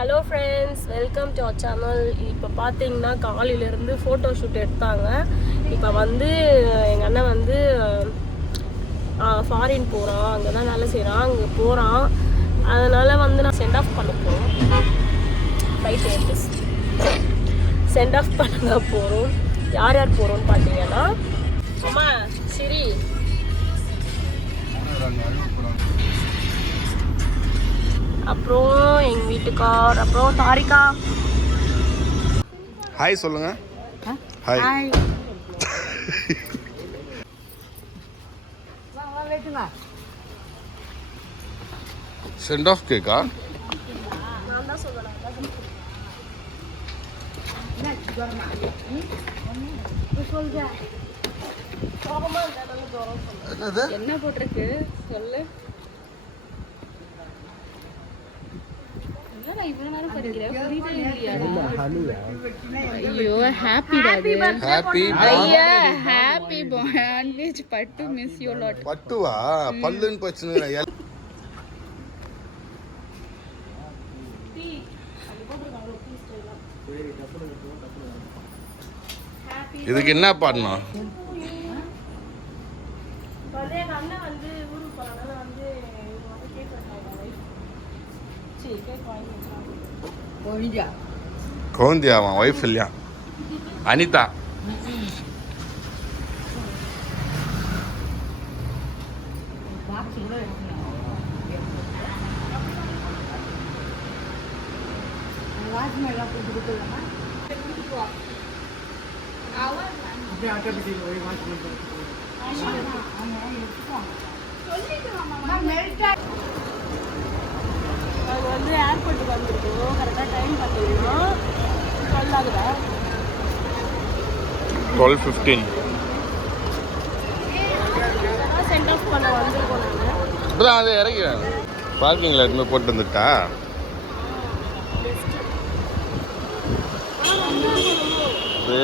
Hello friends, welcome to our channel. இப்போ பார்த்தீங்கன்னா காலையிலேருந்து ஃபோட்டோ ஷூட் எடுத்தாங்க. இப்போ வந்து எங்கள் அண்ணன் வந்து ஃபாரின் போகிறான், அங்கே தான் வேலை செய்கிறான், அங்கே போகிறான். அதனால் வந்து நான் சென்ட் ஆஃப் பண்ண போகிறோம். ஃப்ளைட் ஏற்று சென்ட் ஆஃப் பண்ண போகிறோம். யார் யார் போகிறோம்னு பார்த்தீங்கன்னா அம்மா சரி, அப்புறம் எங்கள் வீட்டுக்கார், அப்புறம் தாரிகா. ஹாய் சொல்லுங்க. ஹாய். சென்ட் ஆஃப் கேக்கா? நான் தான் சொல்றேன். என்ன போட்டிருக்கு சொல்லு. ஐயோ ஹாப்பி பான்வேஜ் பட்டு மிஸ் யூ லாட். பட்டுவா? பல்லுன்னு பிரச்சனை. இதுக்கு என்ன பாடணும்? அண்ணன் வந்து ஊருக்கு போறதுனால வந்து கேக் கோந்தியாவா? ஒய்ஃப் இல்லையா? அனிதா. நாங்கள் வந்து ஏர்போர்ட்டுக்கு வந்துருக்கோம். கரெக்டாக டைம் பார்த்தீங்கன்னா 12 ஆகுதா? 12:15. சென்ட் ஆஃப் பண்ண வந்திருக்கோம் நாங்கள். இப்போதான் அது இறங்கிறேன். பார்க்கிங்கில் இருந்து போட்டு வந்துட்டா.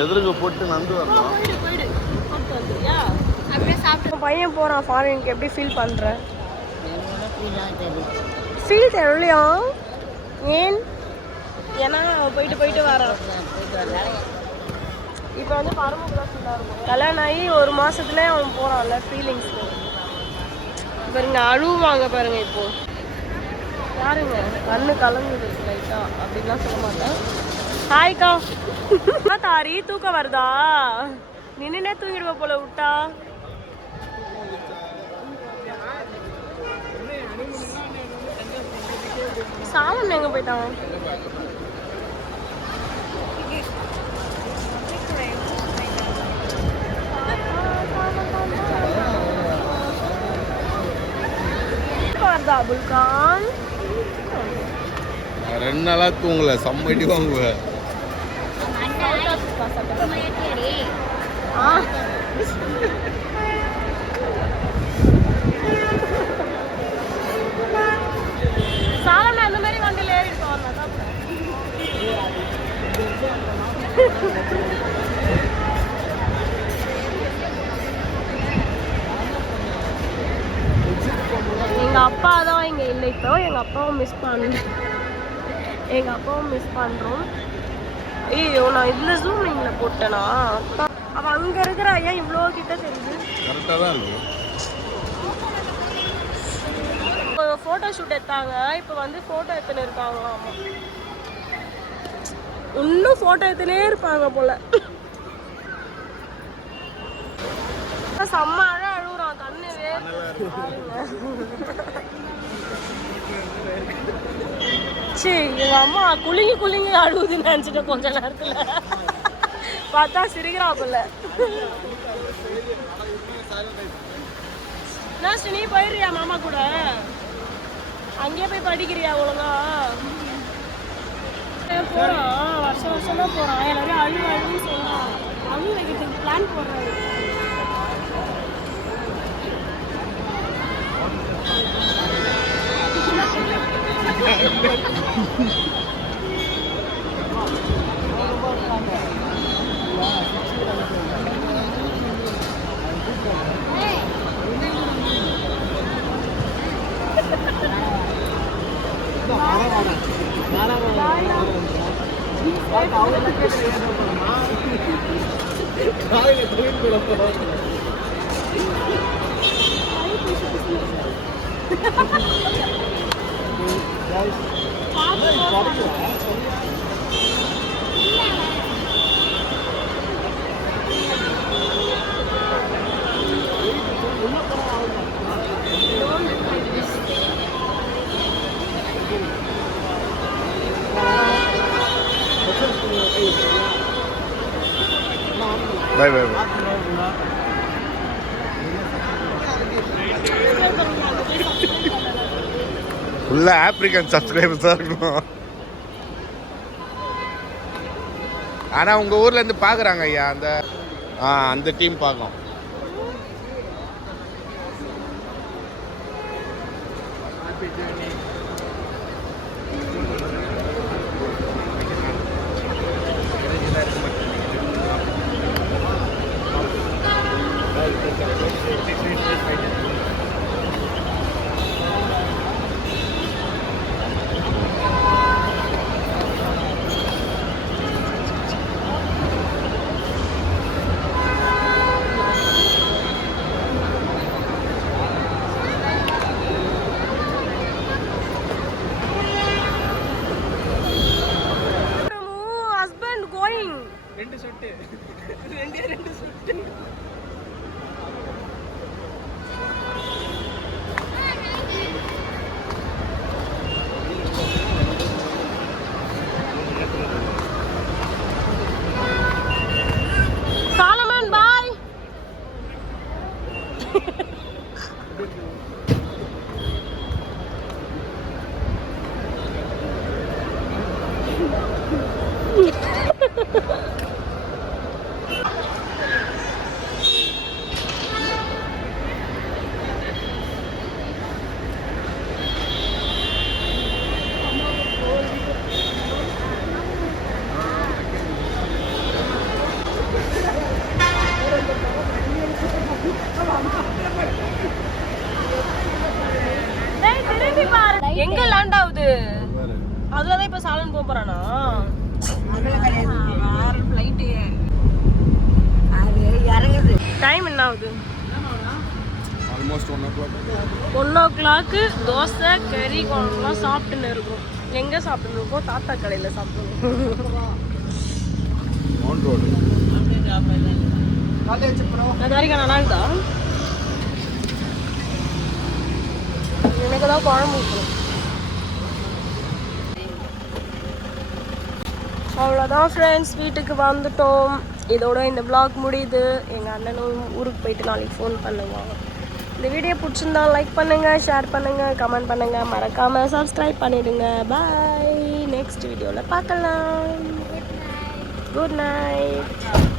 எதிர்க்க போட்டு நந்து வரணும். போயிடு போட்டு வந்துருக்கியா? அப்படியே சாப்பிட்டு பையன் போகிறான் ஃபாரினுக்கு. எப்படி ஃபீல் பண்ணுறேன்? ஃபீல் தெரியலையா? ஏன்? ஏன்னா போயிட்டு வரோம். இப்போ வந்து பரமக்கு தான் ஃபீலாக இருக்கும். கல்யாணம் ஆகி 1 மாதத்துல அவன் போகிறான்ல, ஃபீலிங்ஸ் பாருங்க. அழுவாங்க பாருங்க. இப்போ யாருங்க கண்ணு கலங்குது லைட்டா அப்படின்லாம் சொல்ல மாட்டேன். ஹாய்க்கா. தாரி தூக்கம் வருதா? நின்னுனே தூங்கிடுவ போல விட்டா. சாமன் எங்க போயிட்டான்? வருதா அபுல்கான்? 2 நாளா தூங்கல. சம்மட்டி வாங்குவ. சாலம்னா இந்த மாதிரி வண்டியில் ஏறிட்டு எங்க அப்பா தான் இங்க இல்லை. இப்போ எங்க அப்பாவும் மிஸ் பண்றோம். ஐயோ, நான் இதுல ஜூமிங்ல போட்டேனா? அவன் அங்க இருக்கிற ஏன் இவ்வளோ கிட்ட தெரியுது? கரெக்டாக தான் இருக்கு. ஃபோட்டோ ஷூட் எடுத்தாங்க. இப்போ வந்து ஃபோட்டோ எடுத்துன்னு இருக்காங்க. ஆமாம், இன்னும் ஃபோட்டோ எடுத்துனே இருப்பாங்க போல. செம்ம அழுகுறான். கண்ணு சரி, எங்கள் அம்மா குலுங்கி அழுகுதுன்னு நினச்சிட்டேன் கொஞ்ச நேரத்தில். பார்த்தா சிரிக்கிறா போல. நீ போயிடுறியா மாமா கூட? அங்கேயே போய் படிக்கிறியா ஒழுங்கா? போகிறான், வருஷம் தான் போகிறான். எல்லாரையும் அழுன்னு சொல்லலாம். அழு வைக்கிறதுக்கு பிளான் போடுறாரு. Bye bye bye. ஃபுல்லாக ஆப்ரிக்கன் சப்ஸ்கிரைபர்ஸ் தான் இருக்கணும். ஆனால் உங்கள் ஊர்லேருந்து பார்க்குறாங்க ஐயா அந்த டீம் பார்க்கும். எங்க லேண்ட் ஆகுது? அதுலதான் இப்ப சாலன் போறானா? டைம் என்ன ஆகுது? Almost 1 o'clock. 1 o'clock. தோசை கறி குழம்புலாம் சாப்பிட்டுன்னு இருக்கோம். எங்க சாப்பிட்டு இருக்கோம்? தாத்தா கடையில சாப்பிடுவோம். Mount road. அது வரைக்கும் நல்லா இருக்குதா? எனக்கு தான் குழம்பு ஊற்றணும். அவ்வளோதான் ஃப்ரெண்ட்ஸ், வீட்டுக்கு வந்துட்டோம். இதோட இந்த vlog முடியுது. எங்கள் அண்ணனும் ஊருக்கு போயிட்டு நாளைக்கு ஃபோன் பண்ணுவாங்க. இந்த வீடியோ பிடிச்சிருந்தா லைக் பண்ணுங்கள், ஷேர் பண்ணுங்கள், கமெண்ட் பண்ணுங்கள், மறக்காமல் சப்ஸ்கிரைப் பண்ணிவிடுங்க. பாய், நெக்ஸ்ட் வீடியோவில் பார்க்கலாம். Good night.